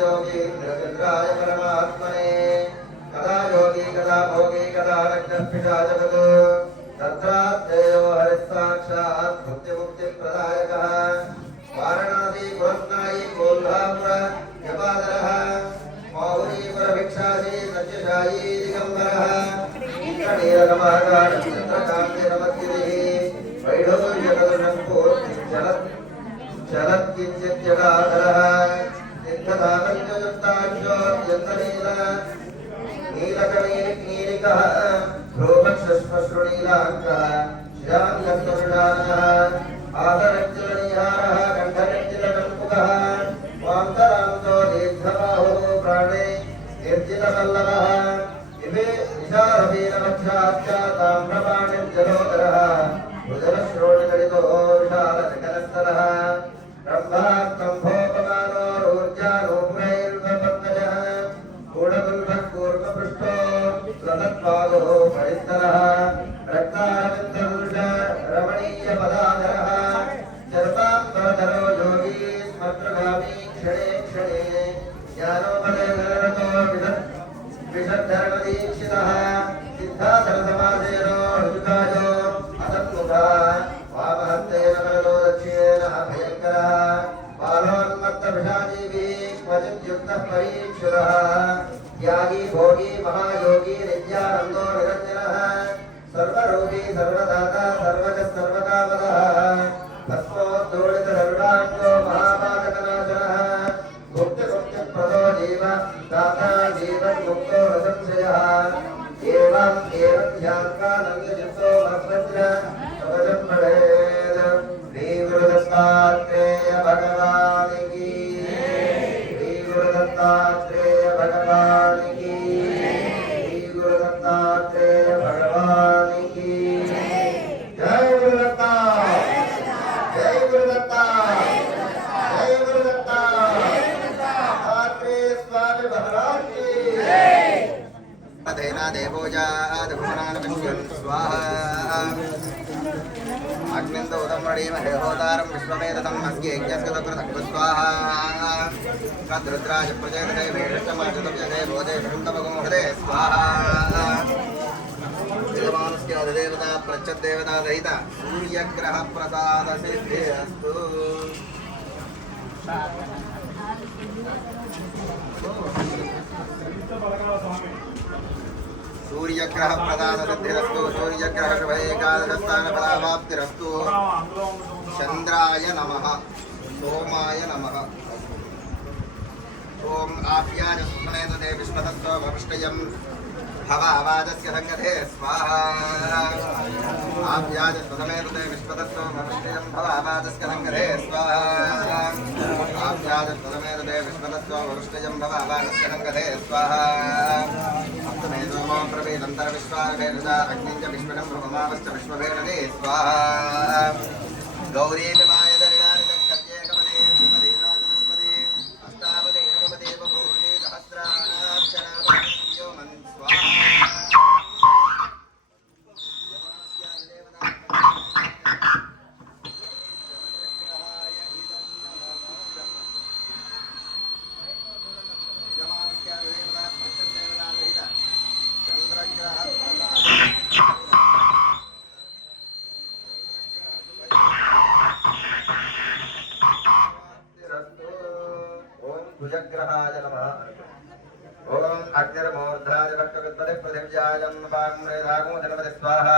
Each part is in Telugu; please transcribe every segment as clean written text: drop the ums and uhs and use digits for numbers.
योगीन्द्रचन्द्राय परमात्मने कदा योगी कदा भोगी कदा रक्षपिशाच तत्रात्रेयो हरिस्साक्षात् भुक्तिमुक्तिप्रदायकः वाराणसी पुरस्नायी कोल्हापुर यपादरः मौरीपुर भिक्षासी सत्यशायी दिगंबरः नीलकमहकानचन्द्रकान्तिरमद्गिरिः चलत्किञ्चिज्जगाधरः सिद्धताकञ्चयुक्ताक्षोऽत्यन्तनील नीलकनीलिकः ध्रुवक्षश्मश्रुनीलाङ्कः श्यामलत्वरुडानः आदरज्जलनिहारः कण्ठकञ्चितकङ्कुकः वान्तरान्तो दीर्घबाहुः प्राणे निर्जितवल्लभः इमे विशालवीरवक्षाश्च ताम्रपाणिर्जलोदरः भुजलश्रोणितडितो विशालशकलस्थलः ब्रह्मास्तम्भोपमानो रोर्जानोमुखैर्वपङ्कजः गूढगुल्भः कूर्मपृष्ठो लसत्पादो परिस्थलः रक्तारविन्ददृश रमणीयपदाधरः चर्ताम्बरधरो योगी स्मग्रगामी क्षणे क्षणे ज्ञानोपदेशरतो विषद्धर्मदीक्षितः सिद्धाधरसमासेनो हृदुकायो असन्मुखः वामहस्तेन वरदो दक्षिणेन अभयङ्करः बालोन्मत्तभिषाजीभिः क्वचिद्युक्तः परीक्षितः त्यागी भोगी महायोगी नित्यानन्दो निरञ्जनः सर्वरूपी सर्वदाता सर्वजः सर्वकामदः भस्मोद्धूलितसर्वाङ्गो महापातकनाशनः मुक्तिमुक्तिप्रदो जीव दाता जीवन्मुक्तो न संशयः एवं ध्यात्वा नन्दचित्तो भद्रत्र कवचं पठेत् श्रीगुरुदत्तात्रेय भगवान् की श्रीगुरुदत्तात्रेय भगवान् की श्रीगुरुदत्तात्रेय भगवान् की जय गुरुदत्ता जय गुरुदत्ता जय गुरुदत्ता आत्रेय स्वामी भगवान् की अधेना देवोजादभुवनान् विश्वं स्वाहा अग्निन्दो उदम्रणीमहे होतारं विश्वमेदतं अस्ये यज्ञस्कृतकृतः स्वाहा तद्रुद्राज प्रचेदते वेषमाजतं जते भोजे वृन्दमगुंहृदे स्वाहा देवानस्य अधिदेवता प्रत्यदेवता दहित सूर्यग्रह प्रसाद सिद्धिरस्तु सूर्यग्रह प्रदान सिद्धिरस्तु सूर्यग्रह शुभ एकादशस्थान फलावाप्तिरस्तु चंद्राय नमः सोमाय नमः ओम आप्याय सुमेध दे विश्वतत्व भविष्टयम् भवावाजस्य संगते स्वाहा आप्याय सुमेध दे विश्वतत्व भविष्टयम् भवावाजस्य संगते स्वाहा आप्याय सुमेध दे विश्वतत्व भविष्टयम् भवावाजस्य संगते स्वाहा प्रवेदंतर विश्वार्भेदा अग्निंच विश्वनं ब्रह्मावश्च विश्वभेदे स्वाहा गौरी विमाय दरिणानि दक्षत्ये कमले श्रीमती राजदुष्मती अष्टावदे भगवते बभूषे सहस्राणाक्षरावत्यो मन स्वाहा भुजग्रहाय नमः ओम अग्निर्मूर्धाय भक्तविद्वदे पृथिव्यायं वाग्मृदागो जनपदे स्वाहा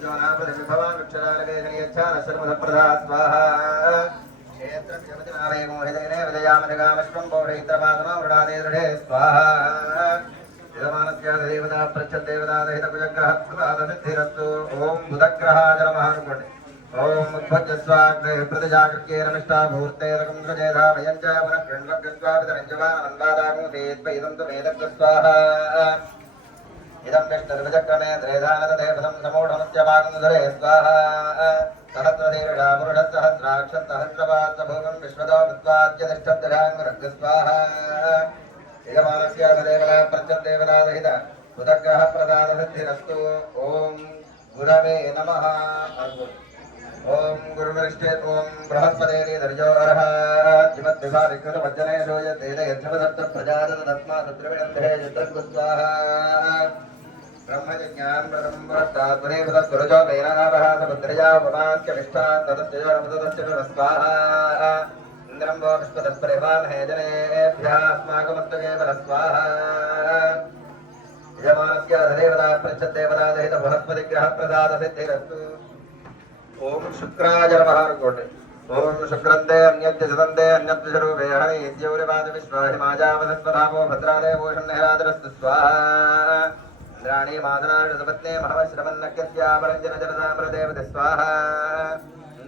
ज्योनापदे विभवाक्षरालवेदनीयच्छान शर्मधप्रदा स्वाहा क्षेत्रक्षमतिनालये मोहिदेने विजयामनिगामश्वं पौरैत्रपादनो मृडादे दृढे स्वाहा यजमानस्य देवता प्रत्यदेवता दहित भुजग्रह प्रसादसिद्धिरस्तु ओम बुधग्रहाय नमः अनुकोण्डे ओम उद्भज्यस्वाग्ने प्रतिजागृत्येन मिष्टाभूर्तेरकं गजेधा भयञ्च पुनः कृण्वग्रस्वाभितरञ्जवानन्वादामुदेद्वैदं तु वेदग्रस्वाहा इदं विष्णुर्विचक्रमे त्रेधानतदेवतं समूढमत्यमागन्धरे स्वाहा सहस्रदीर्घा पुरुषसहस्राक्षसहस्रपात्रभूगं विश्वतो विद्वाद्यतिष्ठद्धिराङ्गरग्रस्वाहा यजमानस्य देवता प्रत्यदेवतादहित बुधग्रह प्रसादसिद्धिरस्तु ओम गुरवे नमः ओम गुरुवरिष्ठे ओम बृहस्पते दर्जो अर्हत् जिमद्विभारिकृतवज्जनेषु यतेन यज्ञपदत्त प्रजाततस्मादद्रविणन्धे यत्रस्वाहा ब्रह्मज्ञान ब्रह्मत्तात्मने पदस्वरजो वेनावः समुद्रया उपमास्यमिष्ठा तदस्य नमतस्य स्वाहा इंद्रं वो विश्वतस्परिवामहे जनेभ्यः अस्माकमस्तके स्वाहा यजमानस्य देवता पृच्छद्देवता दहित बृहस्पतिग्रह प्रसाद सिद्धिरस्तु ओम शुक्राय नमः कोटे ओम शुक्रन्ते अन्यद्य सदन्ते अन्यद्य स्वरूपे हरि इत्यौरवाद विश्वाहिमाजावसत्पधामो भद्रादेवो शन्नहरादरस्तु स्वाहा इंद्राणी मादनाऋतपत्ने महवश्रवन्नक्यस्यापरञ्जन जनताम्रदेवते स्वाहा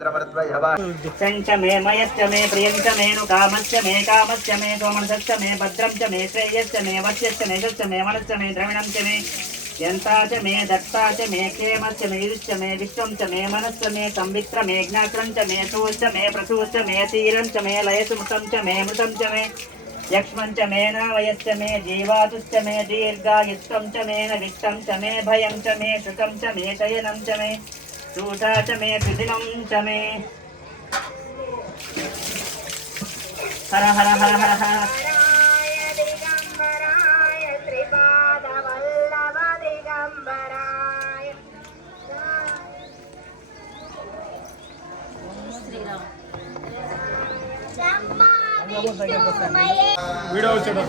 दुःखञ्च मे मयश्च मे प्रियञ्च मे नु कामश्च मे सोमनसश्च मे भद्रं च मे श्रेयश्च मे वश्यश्च मे यश्च मे मनश्च मे द्रविणं च मे यन्ता च मे दत्ता च मे क्षेमश्च मे युश्च मे विश्वं च मे मनश्च मे संवित्र मे ज्ञात्रं च मे सूश्च मे प्रसूश्च मे तीरं च मे लयसुमृतं च मे मृतं च मे यक्ष्मं च मे नावयश्च मे जीवातुश्च मे दीर्घायुष्टं च मे न वित्तं च मे भयं च मे सुखं च मे शयनं च मे सूता च मे सुदिनं च मे हर हर हर हर हर दिगंबराय श्रीपादवल्लभ दिगंबराय वीडियो चलो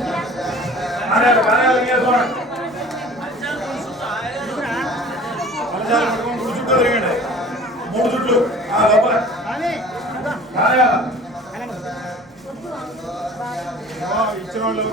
మూడు చుట్లు ఇచ్చిన వాళ్ళు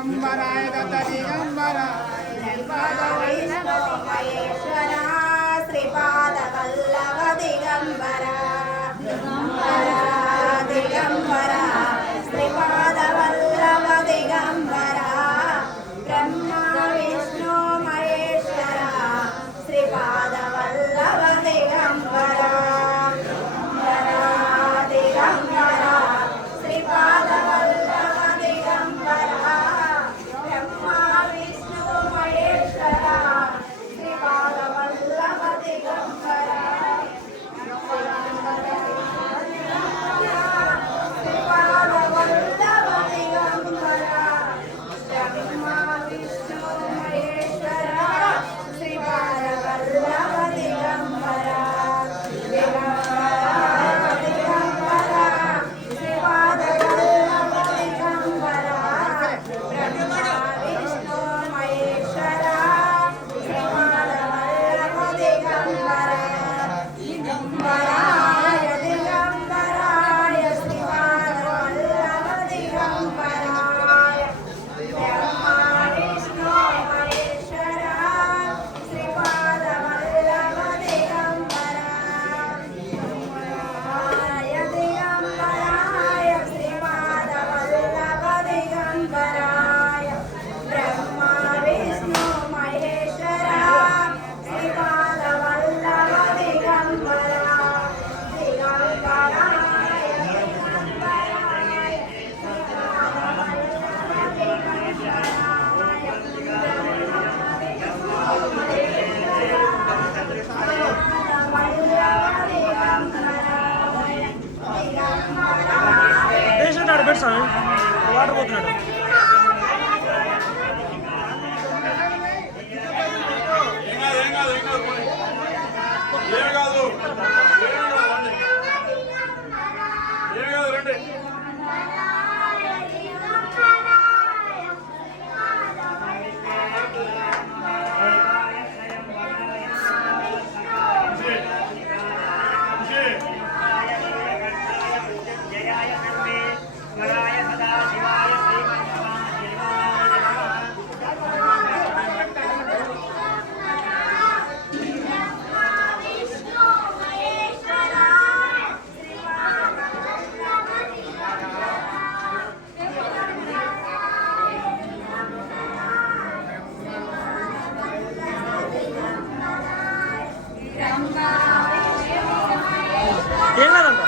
దిగంబరాయ దత్త దిగంబరాయ మహేశ్వర శ్రీపాద వల్లభ దిగంబర దిగంబర శ్రీపాద వల్లభ దిగంబర బ్రహ్మ విష్ణు మహేశ్వర శ్రీపాద వల్లభ దిగంబర దిగంబర శ్రీపాద వల్లభ దిగంబర బ్రహ్మ విష్ణు మహేశ్వర శ్రీపాద వల్లభ దిగంబర శ్రీపాద వల్లభ దిగంబర బ్రహ్మ విష్ణు మహేశ్వర శ్రీపాద వల్లభ దిగంబర శ్రీపాద వల్లభ దిగంబర బ్రహ్మ విష్ణు మహేశ్వర శ్రీపాద వల్లభ దిగంబర దిగంబరాయ దిగంబరాయ శ్రీపాద వల్లభ దిగంబరాయ బ్రహ్మ విష్ణు మహేశ్వర శ్రీపాద వల్లభ దిగంబర దిగంబరాయ దిగంబరాయ శ్రీపాద వల్లభ దిగంబరాయ బ్రహ్మ విష్ణు మహేశ్వర శ్రీపాద వల్లభ దిగంబర దిగంబరాయ వేసినాడు పెడతాను వాటర్ పోతున్నాడు ఏం కాదంట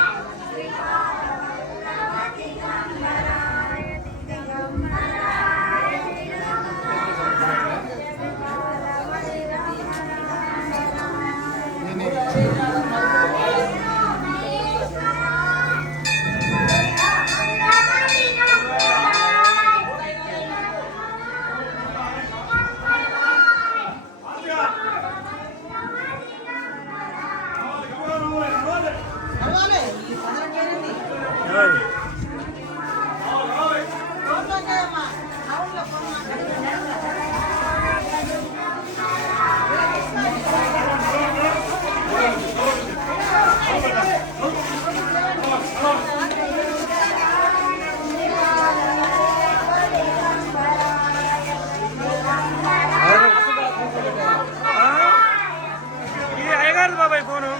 ఇది అయ్యగారు బాబాయ్ ఫోను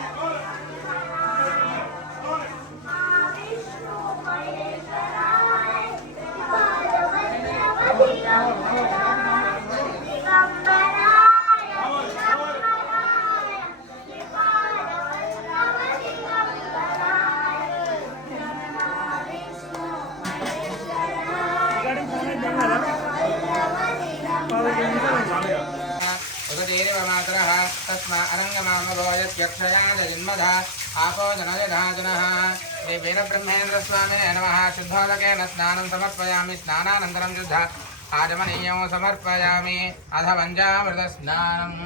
तस्मा अरङ्गमामभोजत्यक्षयादजिन्मधा आपो जनयधाजनः श्री वीरब्रह्मेन्द्रस्वामिने नमः शुद्धोदकेन स्नानं समर्पयामि स्नानानन्तरं शुद्ध आचमनीयं समर्पयामि अथ पञ्चामृतस्नानम्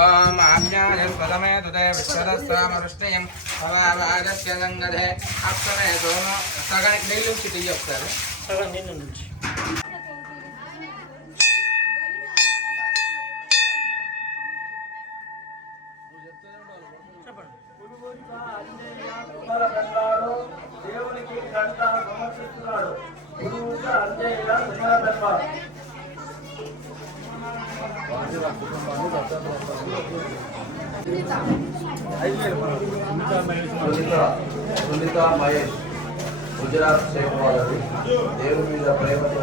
ओम आज्ञाय स्वदमे तुते विश्वदस्वामरुष्णियं भवावाजस्य गङ्गधे अप्सरे सोमो सगण नीलु चिति ఒకసారి సగం నిన్ను నుంచి దేవునికి గంట రక్షిస్తున్నాడు. గురువుగా అంతేగా సుమారమ్మ. సునీత మహేష్ గుజరాత్ సేవ వాళ్ళది. దేవుడి మీద ప్రేమతో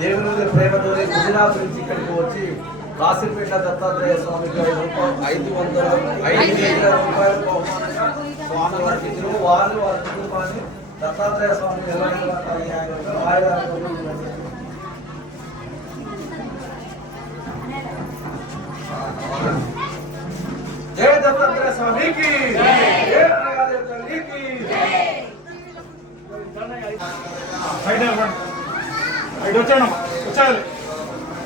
దేవుడి మీద ప్రేమతో గుజరాత్ నుంచి ఇక్కడికి వచ్చి కాశీపేట దత్తాత్రేయ స్వామికి 500 రూపాయలు స్వామి వారికి ఇచ్చారు. వాళ్ళు వారి కుటుంబాన్ని దత్తాత్రేయ స్వామిని జయ దత్తాత్రేయ స్వామికి వచ్చాను వచ్చాలి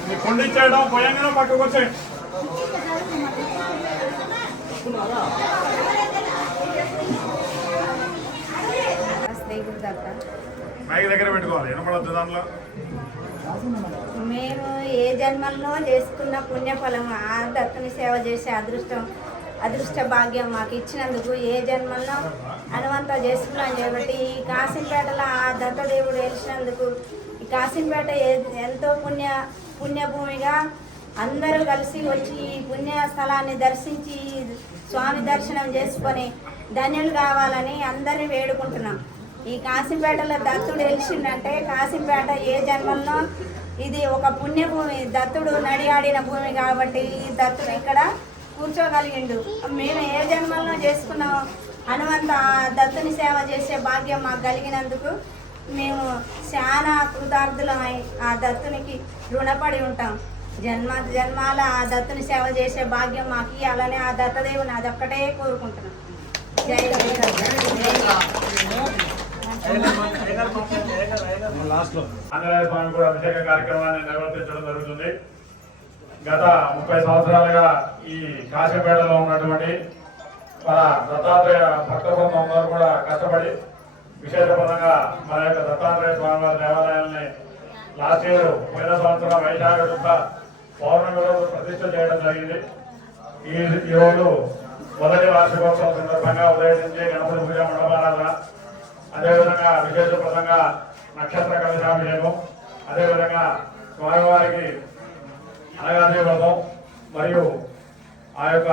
మీ కొండ ఇచ్చేయడం పోయంగానే పక్కకు వచ్చాయి. మైక్ దగ్గర పెట్టుకోవాలి వినపడద్దు దాంట్లో. మేము ఏ జన్మల్లో చేసుకున్న పుణ్యఫలం ఆ దత్తుని సేవ చేసే అదృష్ట భాగ్యం మాకు ఇచ్చినందుకు ఏ జన్మల్లో అనువంతా చేసుకున్నాం కాబట్టి ఈ కాశీపేటలో ఆ దత్తదేవుడు వెలిసినందుకు ఈ కాశీపేట ఎంతో పుణ్యభూమిగా అందరూ కలిసి వచ్చి ఈ పుణ్య స్థలాన్ని దర్శించి స్వామి దర్శనం చేసుకొని ధన్యులు కావాలని అందరినీ వేడుకుంటున్నాం. ఈ కాశీపేటలో దత్తుడు వెలిసిందంటే కాశీపేట ఏ జన్మల్లో ఇది ఒక పుణ్యభూమి, దత్తుడు నడియాడిన భూమి కాబట్టి ఈ దత్తుడు ఇక్కడ కూర్చోగలిగిండు. మేము ఏ జన్మల్లో చేసుకున్నాం హనుమంత దత్తుని సేవ చేసే భాగ్యం మాకు కలిగినందుకు మేము చాలా కృతార్థులమై ఆ దత్తునికి రుణపడి ఉంటాం. జన్మాల ఆ దత్తుని సేవ చేసే భాగ్యం మాకు ఇవ్వాలని ఆ దత్తదేవుని అదొక్కటే కోరుకుంటున్నాం. జై ఆంజనేయ స్వామి కూడా అభిషేక కార్యక్రమాన్ని నిర్వర్తించడం జరుగుతుంది. గత 30 సంవత్సరాలుగా ఈ కాశీపేటలో ఉన్నటువంటి మన దత్తాత్రేయ భక్త బృందం అందరూ కూడా కష్టపడి విశేషపరంగా మన యొక్క దత్తాత్రేయ స్వామి వారి దేవాలయాన్ని లాస్ట్ ఇయర్ పోయిన సంవత్సరం వైశాఖ శుద్ధ పౌర్ణమి రోజు ప్రతిష్ఠ చేయడం జరిగింది. ఈరోజు మొదటి వార్షికోత్సవం సందర్భంగా ఉదయం నుంచి గణపతి పూజ మండపారాధన, అదేవిధంగా విశేషప్రదంగా నక్షత్ర కలశాభిషేకం, అదేవిధంగా స్వామివారికి అనగాది వ్రతం మరియు ఆ యొక్క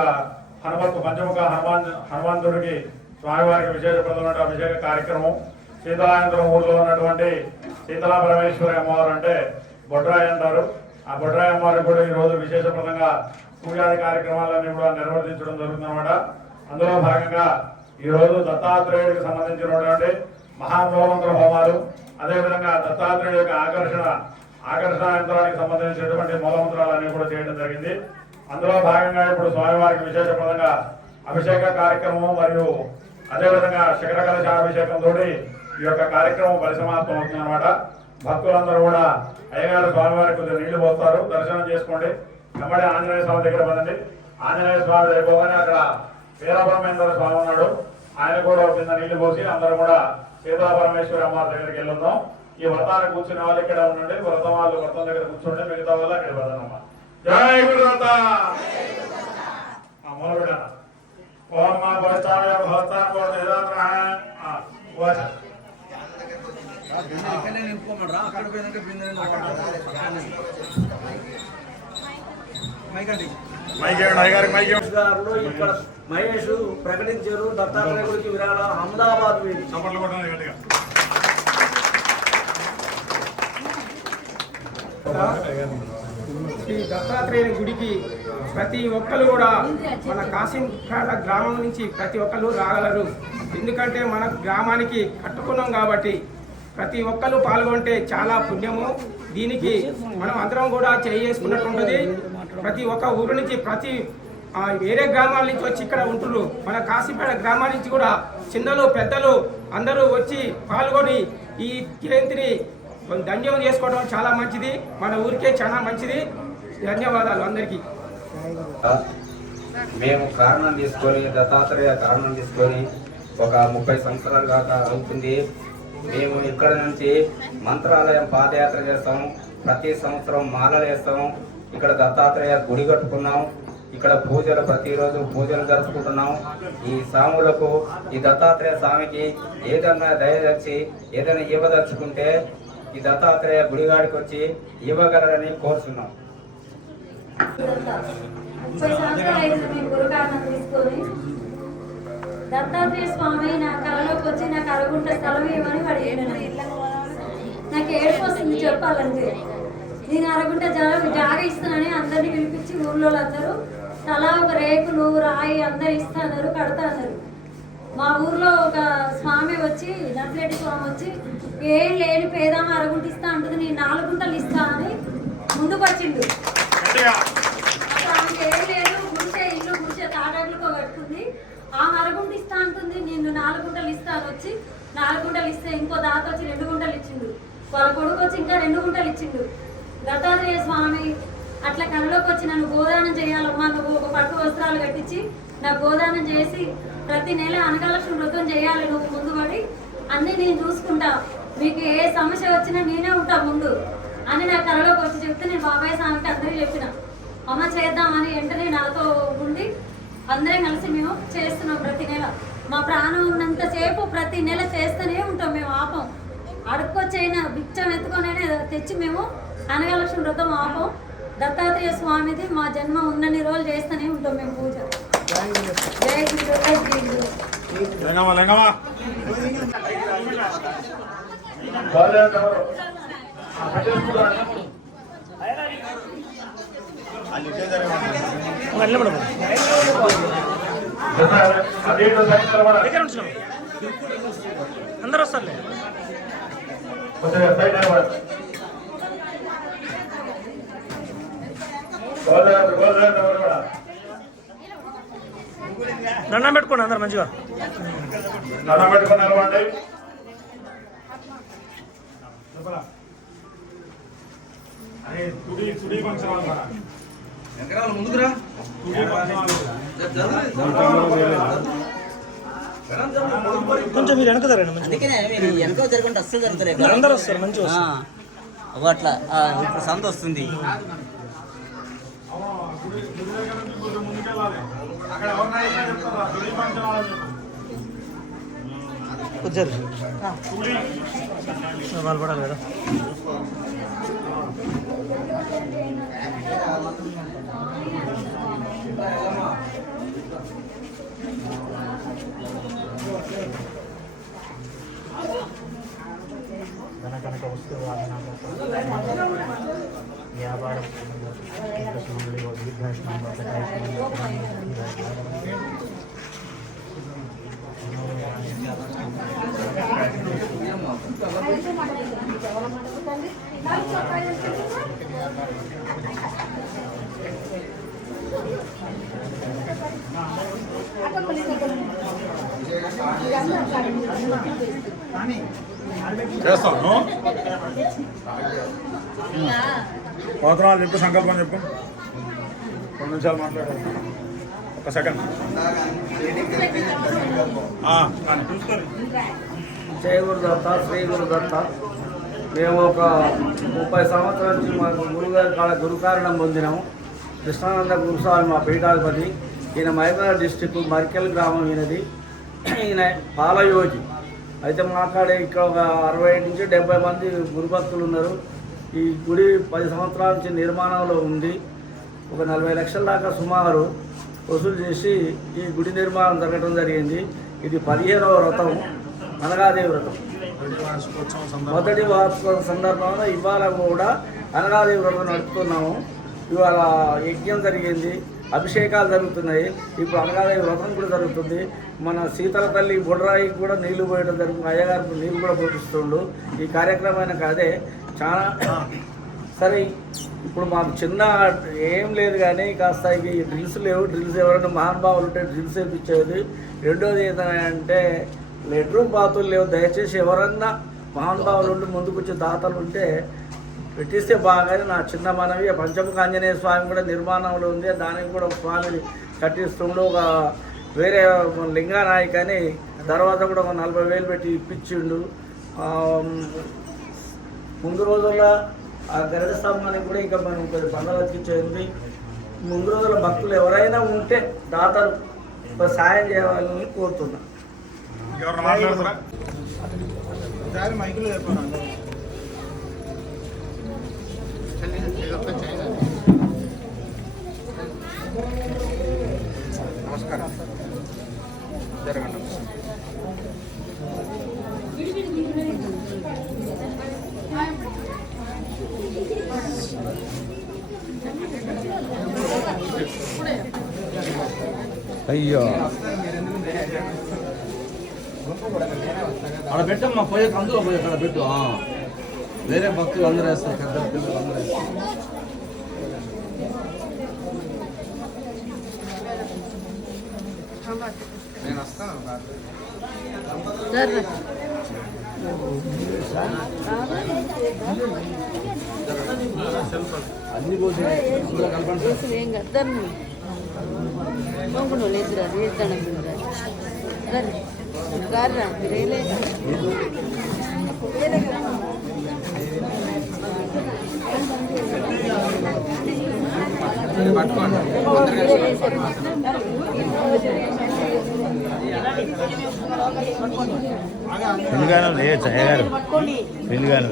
పంచముఖ హనుమంతుడికి స్వామివారికి విశేషప్రదమైన అభిషేక కార్యక్రమం. సీతాయంత్రం ఊరిలో ఉన్నటువంటి శీతలా పరమేశ్వరి అమ్మవారు అంటే బొడ్రాయి అంటారు. ఆ బొడ్రాయి అమ్మవారికి కూడా ఈరోజు విశేషప్రదంగా పూజాది కార్యక్రమాలన్నీ కూడా నిర్వర్తించడం జరుగుతుందన్నమాట. అందులో భాగంగా ఈరోజు దత్తాత్రేయుడికి సంబంధించినటువంటి మహామూలమంత్ర హోమాలు, అదేవిధంగా దత్తాత్రేయుడి యొక్క ఆకర్షణ యంత్రానికి సంబంధించినటువంటి మూలమంత్రాలన్నీ కూడా చేయడం జరిగింది. అందులో భాగంగా ఇప్పుడు స్వామివారికి విశేషప్రదంగా అభిషేక కార్యక్రమం మరియు అదేవిధంగా శిఖర కలశాభిషేకంతో ఈ యొక్క కార్యక్రమం పరిసమాప్తం అవుతుంది అన్నమాట. భక్తులందరూ కూడా అయ్యగారు స్వామివారికి కొద్దిగా నీళ్లు పోస్తారు, దర్శనం చేసుకోండి. వెంబడి ఆంజనేయ స్వామి దగ్గర పదండి. ఆంజనేయ స్వామి అయిపోగానే అక్కడ వీరబ్రహ్మేంద్ర స్వామి ఉన్నాడు, ఆయన కూడా కింద నీళ్లు పోసి అందరూ కూడా సీతాపరమేశ్వరి అమ్మవారి దగ్గరికి వెళ్ళొద్దాం. ఈ వ్రతాన్ని కూర్చునే వాళ్ళు ఇక్కడ ఉండండి, వ్రతం వాళ్ళు వ్రతం దగ్గర కూర్చోండి, మిగతా వాళ్ళు అక్కడ పదనమ్మా. జై గురుదత్త. మొదలుపెట్టాను. ఓం మా భవస్తాయ భవస్తాన్ ఇక్కడ మహేష్ ప్రకటించారు దత్తాత్రేయ గుడికి విరాళ అహ్మదాబాద్ శ్రీ దత్తాత్రేయుని గుడికి ప్రతి ఒక్కరు కూడా మన కాశీపేట గ్రామం నుంచి ప్రతి ఒక్కరు రాగలరు. ఎందుకంటే మన గ్రామానికి కట్టుకున్నాం కాబట్టి ప్రతి ఒక్కరు పాల్గొంటే చాలా పుణ్యము. దీనికి మనం అందరం కూడా చేసుకున్నట్టు ఉంటుంది. ప్రతి ఒక్క ఊరు నుంచి వేరే గ్రామాల నుంచి వచ్చి ఇక్కడ ఉంటున్నారు. మన కాశీపేట గ్రామాల నుంచి కూడా చిన్నలు పెద్దలు అందరూ వచ్చి పాల్గొని ఈ జయంతిని ధన్యం చేసుకోవడం చాలా మంచిది, మన ఊరికే చాలా మంచిది. ధన్యవాదాలు అందరికీ. మేము కారణం తీసుకొని దత్తాత్రేయ కారణం తీసుకొని ఒక 30 సంవత్సరాలు దాకా అవుతుంది. మేము ఇక్కడ నుంచి మంత్రాలయం పాదయాత్ర చేస్తాం, ప్రతి సంవత్సరం మాలలు వేస్తాం. ఇక్కడ దత్తాత్రేయ గుడి కట్టుకున్నాం. ఇక్కడ పూజలు ప్రతిరోజు పూజలు జరుపుకుంటున్నాం. ఈ స్వాములకు ఈ దత్తాత్రేయ స్వామికి ఏదన్నా దయదచ్చి ఏదైనా ఇవ్వదలుచుకుంటే ఈ దత్తాత్రేయ గుడిగాడికి వచ్చి ఇవ్వగలరని కోరుతున్నాం. 30 సంవత్సరాలు అయింది మేము గురుగారిని తీసుకొని. దత్తాత్రేయ స్వామి నా కళలోకి వచ్చి నాకు అరగుంట స్థలం ఇవ్వమని అడిగాను. నాకు ఏడుపు వస్తుంది చెప్పాలంటే. నేను అరగుంట జాగా ఇస్తానని అందరినీ పిలిపించి ఊళ్ళో అందరూ తలా ఒక రేకు నువ్వు రాయి అందరు ఇస్తాన్నారు, కడతాన్నారు. మా ఊర్లో ఒక స్వామి వచ్చి నర్సిరెడ్డి స్వామి వచ్చి ఏం లేని పేదామ అరగుంట ఇస్తా అంటుంది, నేను 4 గుంటలు ఇస్తా అని ముందుకు వచ్చిండు. ఆమెకి ఏం లేదు, గుడిసే ఇల్లు గుడిసే తాటాకులతో కట్టుకుంది. ఆమె అరగుంట ఇస్తా అంటుంది, నేను 4 గుంటలు ఇస్తా అని వచ్చి 4 గుంటలు ఇస్తే ఇంకో దాత వచ్చి 2 గుంటలు ఇచ్చిండు. వాళ్ళ కొడుకు వచ్చి ఇంకా 2 గుంటలు ఇచ్చిండు. దత్తాత్రేయ స్వామి అట్లా కళలోకి వచ్చి నన్ను గోదానం చేయాలమ్మా, నువ్వు ఒక పట్టు వస్త్రాలు కట్టించి నాకు గోదానం చేసి ప్రతి నెల అనగలక్ష్మి వ్రతం చేయాలి, నువ్వు ముందు పడి అన్నీ నేను చూసుకుంటా, మీకు ఏ సమస్య వచ్చినా నేనే ఉంటా ముందు అని నా కళలోకి వచ్చి చెప్తే నేను బాబాయ్ స్వామికి అందరికీ చెప్పిన. అమ్మ చేద్దామని వెంటనే నాతో ఉండి అందరం కలిసి మేము చేస్తున్నాం. ప్రతి నెల మా ప్రాణం ఉన్నంతసేపు ప్రతి నెల చేస్తూనే ఉంటాం. మేము ఆపం, అడుక్కొచ్చైనా బిచ్చం ఎత్తుకొనైనా తెచ్చి మేము అనగలక్ష్మి వ్రతం ఆపం. దత్తాత్రేయ స్వామిది మా జన్మ ఉన్నన్ని రోజులు చేస్తూనే ఉంటాం మేము పూజ. జై గురు జై గురు. అందరూ వస్తారులే. దండం పెట్టుకోండి అందరు మంచిగా. దండం పెట్టుకుని నిలబడండి. అరే తుడి ఫంక్షన్ ముందుకురా. కొంచెం మీరు వెనక జరగండి. అందుకనే మీరు వెనక జరగకుండా అస్సలు జరుగుతారు. అందరూ వస్తారు మంచిగా. అట్లా ఇప్పుడు సంత వస్తుంది. కూర్చోరు వాళ్ళు పడాలి కదా. కనుక వస్తూ వ్యాపారం చేస్తాను. పోతనాలు చెప్పు, సంకల్పం చెప్పు. 2 నిమిషాలు మాట్లాడాలి. 1 సెకండ్. జయ గురుదత్త, శ్రీ గురుదత్త. మేము ఒక 30 సంవత్సరాల నుంచి మాకు గురుగారి కాడ గురుకారణం పొందినాము. కృష్ణానంద గురుస్వామి మా పీఠాధిపతి. ఈయన మహబూబ్నగర్ డిస్టిక్ మరికెల్ గ్రామం ఈయనది. ఈయన పాలయోగి. అయితే మాట్లాడే ఇక్కడ ఒక 60 నుంచి 70 మంది గురుభక్తులు ఉన్నారు. ఈ గుడి 10 సంవత్సరాల నుంచి నిర్మాణంలో ఉంది. ఒక 40 లక్షల దాకా సుమారు వసూలు చేసి ఈ గుడి నిర్మాణం జరగడం జరిగింది. ఇది 15వ వ్రతం, అనగాదేవి వ్రతం. మొదటి వార్షికోత్సవం సందర్భంలో ఇవాళ కూడా అనగాదేవి వ్రతం నడుపుతున్నాము. ఇవాళ యజ్ఞం జరిగింది, అభిషేకాలు జరుగుతున్నాయి. ఇప్పుడు అనగాదేవి వ్రతం కూడా జరుగుతుంది. మన శీతల తల్లి బొడ్రాయికి కూడా నీళ్లు పోయడం జరుగుతుంది. అయ్యగారికి నీళ్ళు కూడా పోపిస్తుండు. ఈ కార్యక్రమానికి అదే చాలా సరే. ఇప్పుడు మాకు చిన్న ఏం లేదు కానీ కాస్త ఇవి డ్రిల్స్ లేవు. డ్రిల్స్ ఎవరైనా మహానుభావులు ఉంటే డ్రిల్స్ వేయించేది. రెండోది ఏంటంటే లెట్రూమ్ బాతులు లేవు. దయచేసి ఎవరన్నా మహానుభావులు ఉండి ముందుకు వచ్చే దాతలు ఉంటే పెట్టిస్తే బాగానే నా చిన్న మనవి. పంచముఖ ఆంజనేయ స్వామి కూడా నిర్మాణంలో ఉంది. దానికి కూడా స్వామిని కట్టిస్తుండు. ఒక వేరే లింగానాయక్ అని తర్వాత కూడా ఒక 40,000 పెట్టి ఇప్పించిండు. ముందు రోజుల్లో ఆ గరుడ స్తంభానికి కూడా ఇంకా మనం కొంచెం పండుగ వచ్చింది. ముందు రోజుల భక్తులు ఎవరైనా ఉంటే దాతలు సాయం చేయాలని కోరుతున్నా. నమస్కారం. జరగండి. అయ్యో అక్కడ పెట్టమ్మా, పోయే అందులో పోయి అక్కడ పెట్టు. వేరే భక్తులు అందరూ వేస్తారు, పెద్ద పిల్లలు అందరూ వేస్తారు. నేను వస్తాను. అన్ని పోతే కలపండి. పెళ్లిగాను చయ్యగారు పెళ్లిగాను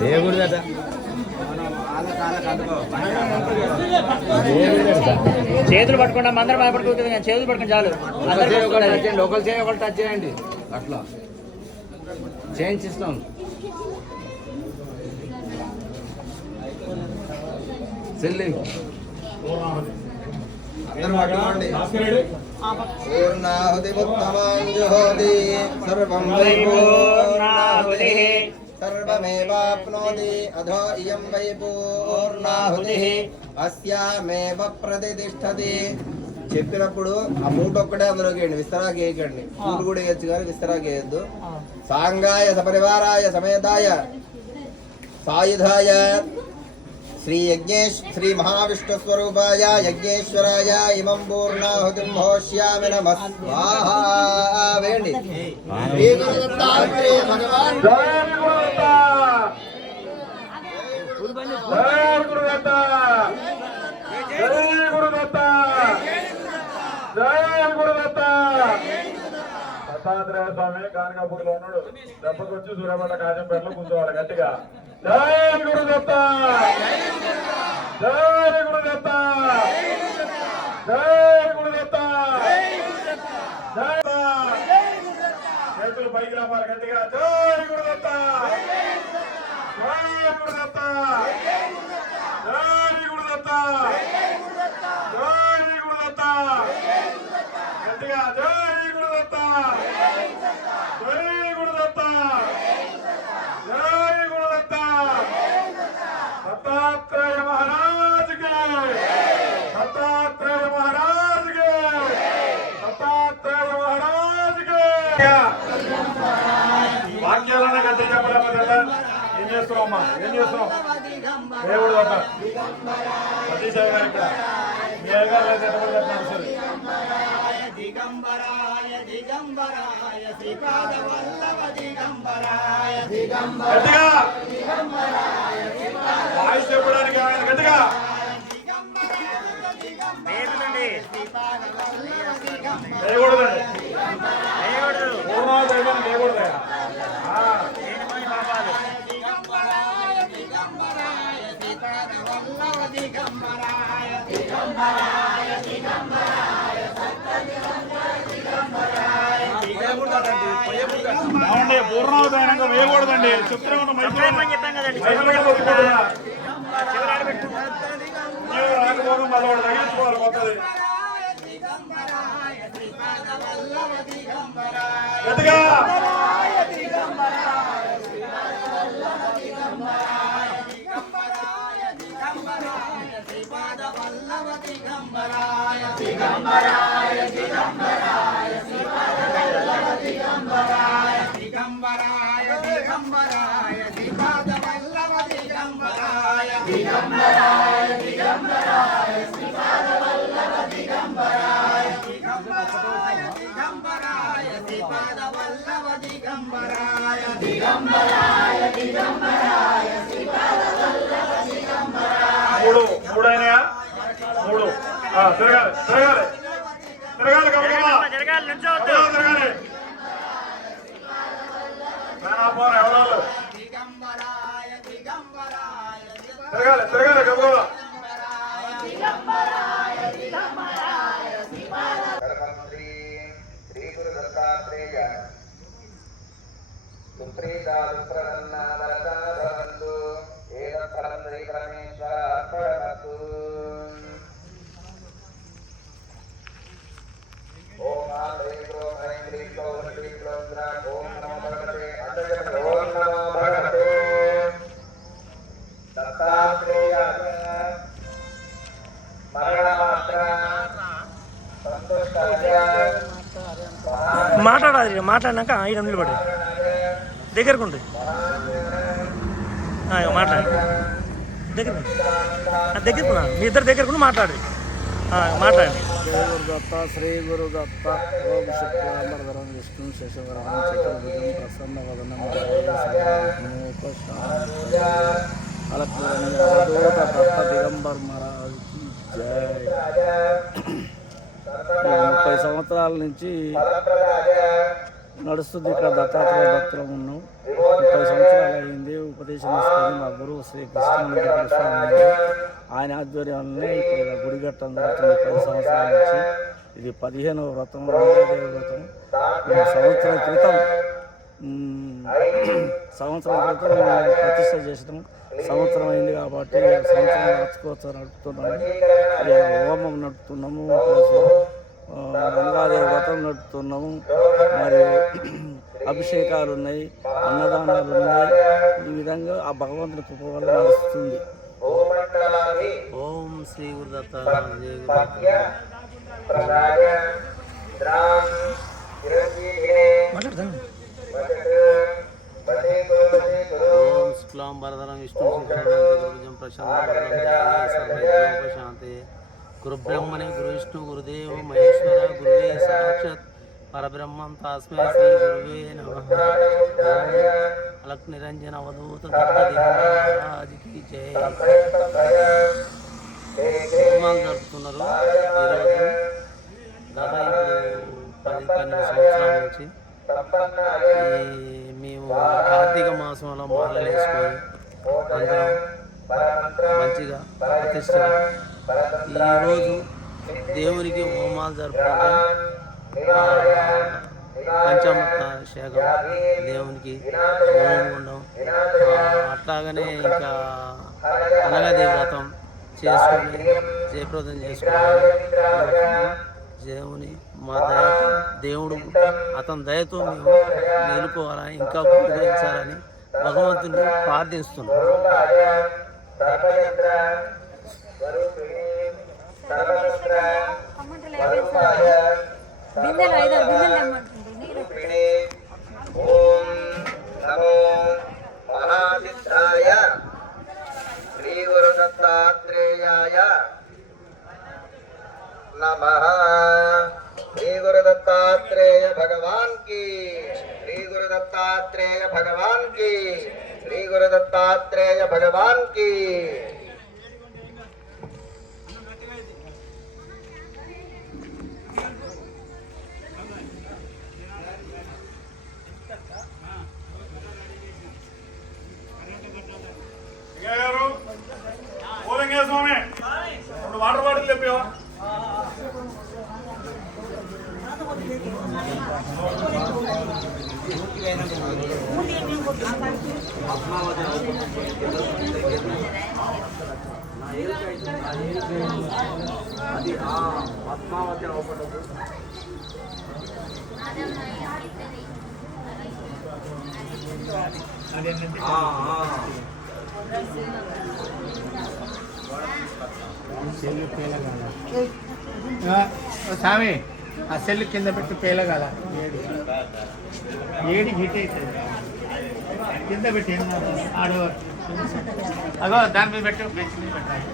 చేయకూడదట. చేతులు పట్టుకుంటాం, అందరం భయపడుతుంది. చేతులు పట్టుకుని చాలు. ఒకరు చేయి ఒకరు టచ్ చేయండి, అట్లా చేయించిస్తాం. చెల్లి పూర్ణాహుతి ఉత్తమాంజుహోతి సర్వం వై పూర్ణాహుతి సర్వమేవాప్నోతి అధో ఇయం వై పూర్ణాహుతి అస్యామేవ ప్రతిష్టతి. చెప్పినప్పుడు ఆ మూట ఒక్కటే అందులోకి వేయండి, విస్తరాకి వేయకండి. మూడు కూడా వేయచ్చు కానీ విస్తరాకి వేయద్దు. సాంగాయ సపరివారాయ సమేతాయ సాయుధాయ శ్రీ మహావిష్ణుస్వరూపాయ యజ్ఞేశ్వరాయ ఇమం పూర్ణాహుతిం హోష్యామి నమః స్వాహా. వేయండి. దత్తాత్రేయ స్వామి కానకాపూర్లో ఉన్నాడు. దెబ్బకొచ్చి సూర్యాపేట కాజంపేటలో కూర్చోవాలి గట్టిగా. జై గురుదత్త, జై గురుదత్త, జై గురుదత్త, జై. చేతులు పైకి రావాలి గట్టిగా. జై గురుదత్త, జై గురుదత్త, జై గురుదత్త, జై గురుదత్త, గట్టిగా. జై గురుదత్త, జై గురుదత్త, జై గురుదత్త. దత్తాత్రేయ మహారాజ్ కి, దత్తాత్రేయ మహారాజ్ కి, దత్తాత్రేయ మహారాజ్ కి. వాక్యాలన్నా గట్టి చెప్పలేకపోతే ఏం చేస్తున్నామ్మా? ఏం చేస్తున్నాం? దేవుడు ఒక సతీష్ గారు ఇక్కడ మీ అయ్యగారు అయితే ఎంతమంది చెప్తున్నారు సరే. గట్టిగా వాయిస్ చెప్పడానికి ఆయన గట్టిగా. వేయకూడదండి, పూర్ణాలు వేయమని వేయకూడదు. ఏమండి పూర్ణావతారంగా వేయకూడదండి. చెప్తూనే ఉన్నాం చెప్పాం కదండి. రాకపోవడం మళ్ళీ వాడు తగ్గించుకోవాలి కొత్తది. గట్టిగా దిగంబరాయ దిగంబరాయ శ్రీపాద వల్లభ దిగంబరాయ మూడైనాయా? మూడు. తిరగాలి తిరగాలి తిరగాలి గబగబా తిరగాలి. ఎవరు తిరగాలి తిరగాలి గబగబా. శ్రీ గురు దత్తాత్రేయ సుప్రీదాసు ఏదఫలం శ్రీ పరమేశ్వర అర్పణమస్తు. ఓం ఓం నమో భగవతే దత్తాత్రేయాయ మరణమాత్ర సంతుష్టాయ. మాట్లాడాలి, మాట్లాడినాక 5 నిలబడి దగ్గరకు ఉంటుంది. మాట్లాడు దగ్గరకున్నా, మీ ఇద్దరు దగ్గరకుండా మాట్లాడి మాట్లాడండి. దత్త శ్రీ గురు దత్త ఓం శుక్లాంబరధరం విష్ణు శశివరం చతుర్భుజం ప్రసన్నవదనం అలక్ష్మీవదూత దత్త దిగంబర్ మహారాజ్ జై. 30 సంవత్సరాల నుంచి నడుస్తుంది ఇక్కడ దత్తాత్రేయ భక్తులు ఉన్నాం. 30 సంవత్సరాలు అయింది ఉపదేశం ఇస్తుంది మా గురువు శ్రీ కృష్ణానంద స్వామి. ఆయన ఆధ్వర్యంలోనే ఇప్పుడు గుడి కట్టడం జరుగుతుంది 10 సంవత్సరాల నుంచి. ఇది 15వ వ్రతం, రాజదేవి వ్రతం. సంవత్సరం క్రితం ప్రతిష్ట చేసడం సంవత్సరం అయింది కాబట్టి సంవత్సరం నడుచుకోవచ్చు నడుపుతున్నాము. హోమం నడుపుతున్నాము, గంగాదేవి వ్రతం నడుపుతున్నాము. మరియు అభిషేకాలు ఉన్నాయి, అన్నదానాలు ఉన్నాయి. ఈ విధంగా ఆ భగవంతుని కృప వల్ల నడుస్తుంది. ఓం శ్రీ గురుదత్త ఓం శుక్లాంబరధరం విష్ణు శశివర్ణం ప్రశాంతే గురు బ్రహ్మణే గురు విష్ణు గురుదేవ మహేశ్వర గురువే సాక్షాత్ పరబ్రహ్మం తస్మై శ్రీ గురువే నమః. అలక్ నిరంజన అవధూత దత్తాదికి జై. హోమాలు జరుపుతున్నారు ఈరోజు. గత 10-12 సంవత్సరాల నుంచి మేము కార్తీక మాసంలో మాలలు వేసుకొని అందరం మంచిగా ప్రతిష్టగా ఈరోజు దేవునికి హోమాలు జరుపుకుంటాం. పంచామృత శాఖం దేవునికి హోమం ఉండడం, అట్లాగనే ఇంకా అనగాదేవి వ్రతం చేసుకొని జయప్రదం చేసుకుని దేవుని మా దయ దేవుడు అతని దయతో మేము మేలుకోవాలని ఇంకా పూజించాలని భగవంతుని ప్రార్థిస్తున్నాం. ఓం నమో మహాసిద్ధాయ శ్రీ గురు దత్తాత్రేయాయ నమః. శ్రీ గురు దత్తాత్రేయ భగవాన్ की, श्री गुरु दत्तात्रेय भगवान की, श्री गुरु दत्तात्रेय भगवान की. స్వామి వాటర్ బాటిల్ తెప్పావా? అది పద్మావతి అవపడదు. స్వామి ఆ సెల్ కింద పెట్టి పేలగల ఏడి హిట్ అవుతుంది. కింద పెట్టి ఆడు అగో దాని మీద పెట్టి బెంచ్ మీద పెట్టాలి.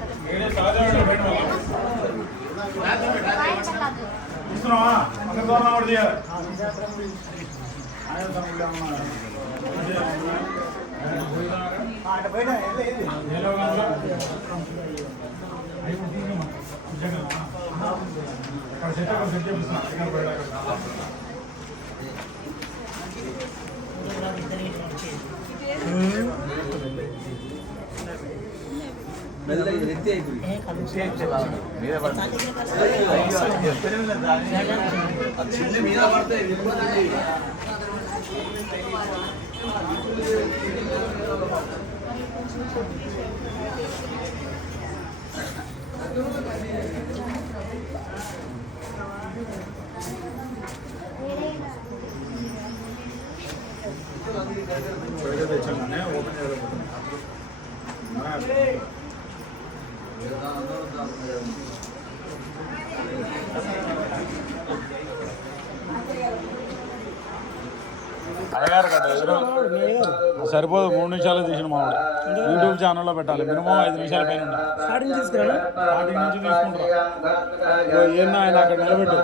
అయ్యారు కదా సరిపోదు 3 నిమిషాలు తీసిన మావాడు యూట్యూబ్ ఛానల్లో పెట్టాలి మినిమం 5 నిమిషాల పైన స్టార్టింగ్ నుంచి తీసుకుంటారా ఏమన్నా ఆయన అక్కడ నిలబెట్టు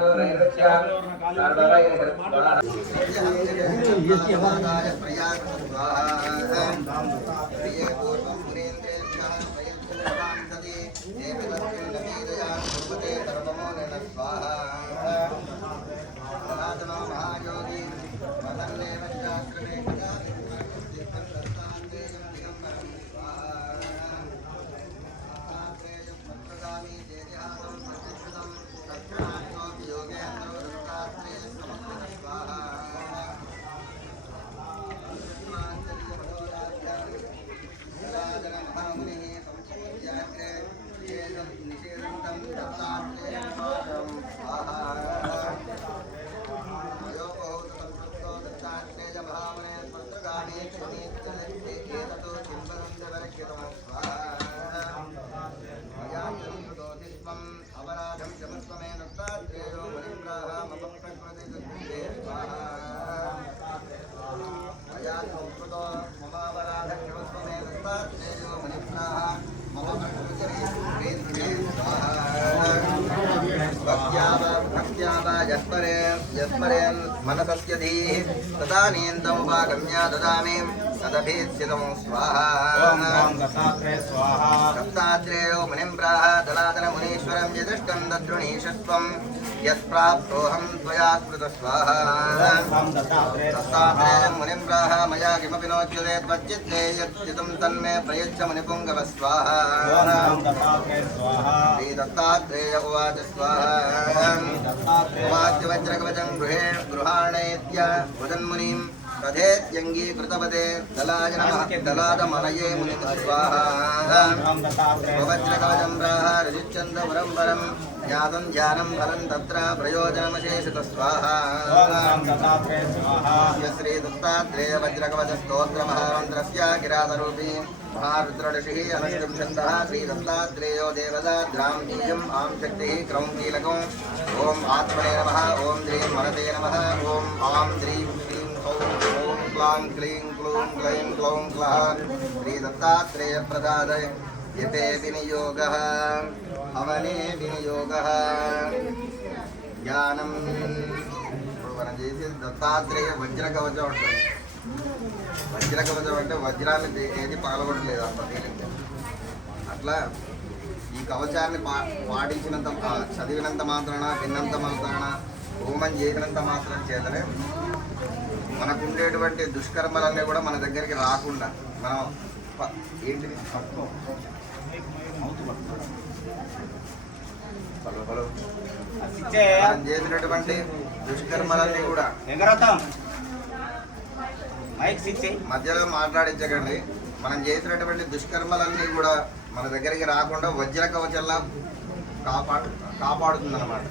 मनसस्य धीः तदानीन्तमुपागम्य ददामि तदभीत्सितं स्वाहा दत्तात्रेयो मुनिं प्राह दलातनमुनीश्वरं यदिष्टं दद्रुणीशस्त्वं यत्प्राप्तोऽहं त्वया स्मृतः स्वाहा दत्तात्रेयं मुनिं प्राह मया किमपि नोच्यते त्वच्चित्ते यच्चितं तन्मे प्रयच्छ मुनिपुङ्गव स्वाहा श्रीदत्तात्रेय उवाच स्वाहा उवाच वज्रकवचं गृहाणेत्य वदन्मुनिं तथेत्यङ्गीकृतवते दलाय नमः दलादमनये मुनिं स्वाहा वज्रकवचं प्राह ऋषिच्छन्दवरं वरं ज्ञातं ज्ञानं फलं तत्र प्रयोजनमशेषितः स्वाहा श्रीदत्तात्रेय वज्रकवचस्तोत्रमहामन्त्रस्य किरातरूपी महारुद्रऋषिः अनुष्टुं छन्दः श्रीदत्तात्रेयो देवदाद्रां बीजम् आं शक्तिः क्रौङ्कीलकम् ॐ आत्मने नमः ॐ द्रीं वरदे नमः ॐ आं द्रीं श्रीं ॐ क्लां क्लीं क्लूं क्लैं क्लौं क्लः श्रीदत्तात्रेयप्रदादय यपे विनियोगः हवने विनियोगः ज्ञानं మనం చేసేది దత్తాత్రేయ వజ్రకవచం అంటారు. వజ్రకవచం అంటే వజ్రాన్ని ఏది పగలగొట్టలేదు అంత ఫీలింగ్. అట్లా ఈ కవచాన్ని పాటించినంత చదివినంత మాత్రాన విన్నంత మాత్రాన హోమం చేసినంత మాత్రం చేతనే మనకుండేటువంటి దుష్కర్మలన్నీ కూడా మన దగ్గరికి రాకుండా మనం ఏంటిది మనం చేసినటువంటి దుష్కర్మలన్నీ కూడా మధ్యలో మాట్లాడించకండి. మనం చేసినటువంటి దుష్కర్మలన్నీ కూడా మన దగ్గరికి రాకుండా వజ్ర కవచంలా కాపాడుతుంది అన్నమాట.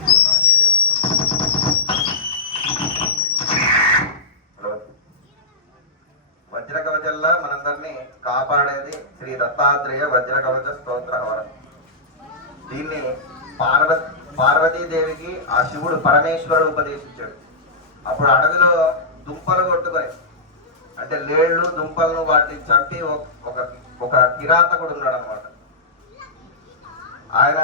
వజ్ర కవచంలా మనందరినీ కాపాడేది శ్రీ దత్తాత్రేయ వజ్ర కవచ స్తోత్ర హవనం. దీన్ని పార్వతీదేవికి ఆ శివుడు పరమేశ్వరుడు ఉపదేశించాడు. అప్పుడు అడవిలో దుంపలు కొట్టుకొని అంటే లేళ్లు దుంపలను వాటిని చంపి ఒక కిరాతకుడు ఉన్నాడు అనమాట. ఆయన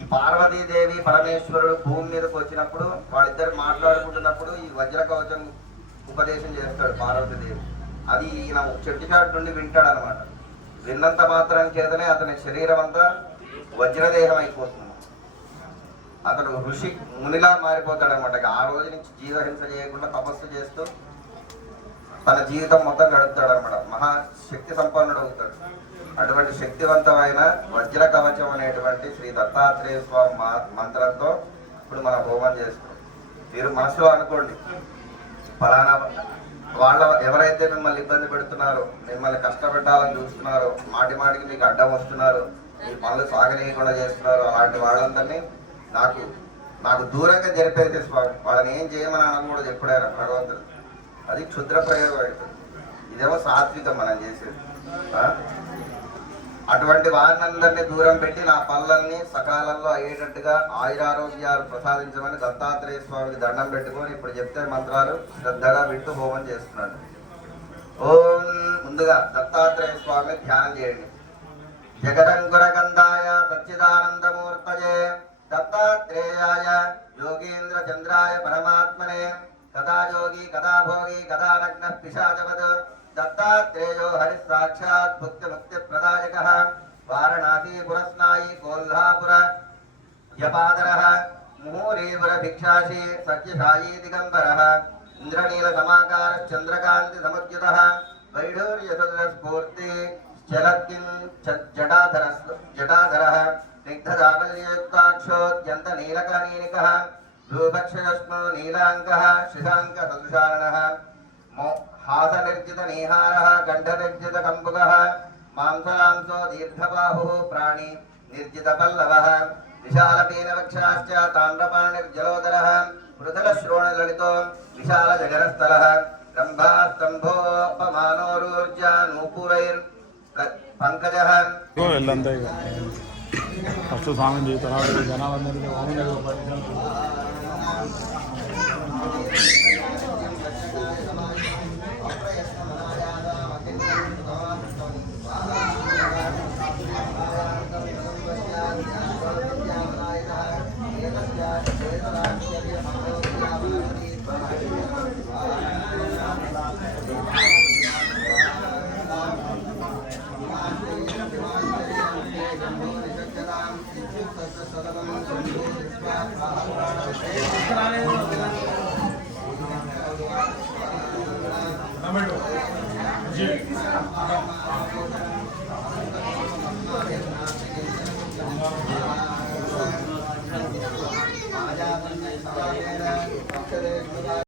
ఈ పార్వతీదేవి పరమేశ్వరుడు భూమి మీదకి వచ్చినప్పుడు వాళ్ళిద్దరు మాట్లాడుకుంటున్నప్పుడు ఈ వజ్ర కవచం ఉపదేశం చేస్తాడు పార్వతీదేవి. అది ఈయన చెట్టు చాటు నుండి వింటాడు అనమాట. విన్నంత మాత్రం చేతనే అతని శరీరం అంతా వజ్రదేహం అయిపోతుంది. అతడు ఋషి మునిలా మారిపోతాడు అనమాట. ఆ రోజు నుంచి జీవహింస చేయకుండా తపస్సు చేస్తూ తన జీవితం మొత్తం గడుపుతాడు అనమాట. మహాశక్తి సంపన్నుడు అవుతాడు. అటువంటి శక్తివంతమైన వజ్ర కవచం అనేటువంటి శ్రీ దత్తాత్రేయ స్వామి మంత్రంతో ఇప్పుడు మనం హోమం చేస్తున్నాం. మీరు మనసులో అనుకోండి, ఫలానా వాళ్ళ ఎవరైతే మిమ్మల్ని ఇబ్బంది పెడుతున్నారో, మిమ్మల్ని కష్టపెట్టాలని చూస్తున్నారో, మాటి మాటికి మీకు అడ్డం వస్తున్నారు, మీ పనులు సాగనీయకుండా చేస్తున్నారు, అలాంటి వాళ్ళందరినీ నాకు దూరంగా జరిపేసే స్వామి. వాళ్ళని ఏం చేయమని అనకూడదు ఎప్పుడైనా భగవంతుడు. అది క్షుద్ర ప్రయోగం అవుతుంది. ఇదేమో సాత్వికం మనం చేసేది. అటువంటి వారినందరినీ దూరం పెట్టి నా పనులన్నీ సకాలంలో అయ్యేటట్టుగా ఆయురారోగ్యాలు ప్రసాదించమని దత్తాత్రేయ స్వామికి దండం పెట్టుకొని ఇప్పుడు చెప్తే మంత్రాలు శ్రద్ధగా వింటూ హోమం చేస్తున్నాడు. ఓం ముందుగా దత్తాత్రేయ స్వామిని ధ్యానం చేయండి. జగదంకురగంధాయ సచ్చిదానందమూర్తయే దత్తాత్రేయాయ యోగేంద్ర చంద్రాయ పరమాత్మనే కథా యోగి కథా భోగి కథా నగ్న పిశాచవత్ దత్తాత్రేయో హరి సాక్షాత్ భుక్తి ముక్తి ప్రదాయకః వారణాసి పురస్నాయి కోల్హాపుర యపాదరః ముహూరీపుర భిక్షాసి సత్యసాయి దిగంబరః ఇంద్రనీల సమాకార చంద్రకాంతి సముద్యుతః వైఢూర్య స్ఫూర్తి చలత్కిన్ జటాధరః స్నిగ్ధదాబల్యయుక్తాక్షోద్యంత నీలకనీనికః రూపక్షయస్మో నీలాంకః శిశాంక సదుషారణః హాసనిర్జిత నీహారః కంఠనిర్జిత కంబుకః మాంసలాంసో దీర్ఘబాహుః ప్రాణి నిర్జిత పల్లవః విశాలపీన వక్షాశ్చ తామ్రపాణిర్జలోదరః మృదుల శ్రోణలలితో విశాల జగనస్థలః రంభాస్తంభోపమానోరూర్జా నూపురైర్ పంకజః ఫస్ట్ స్వామి తర్వాత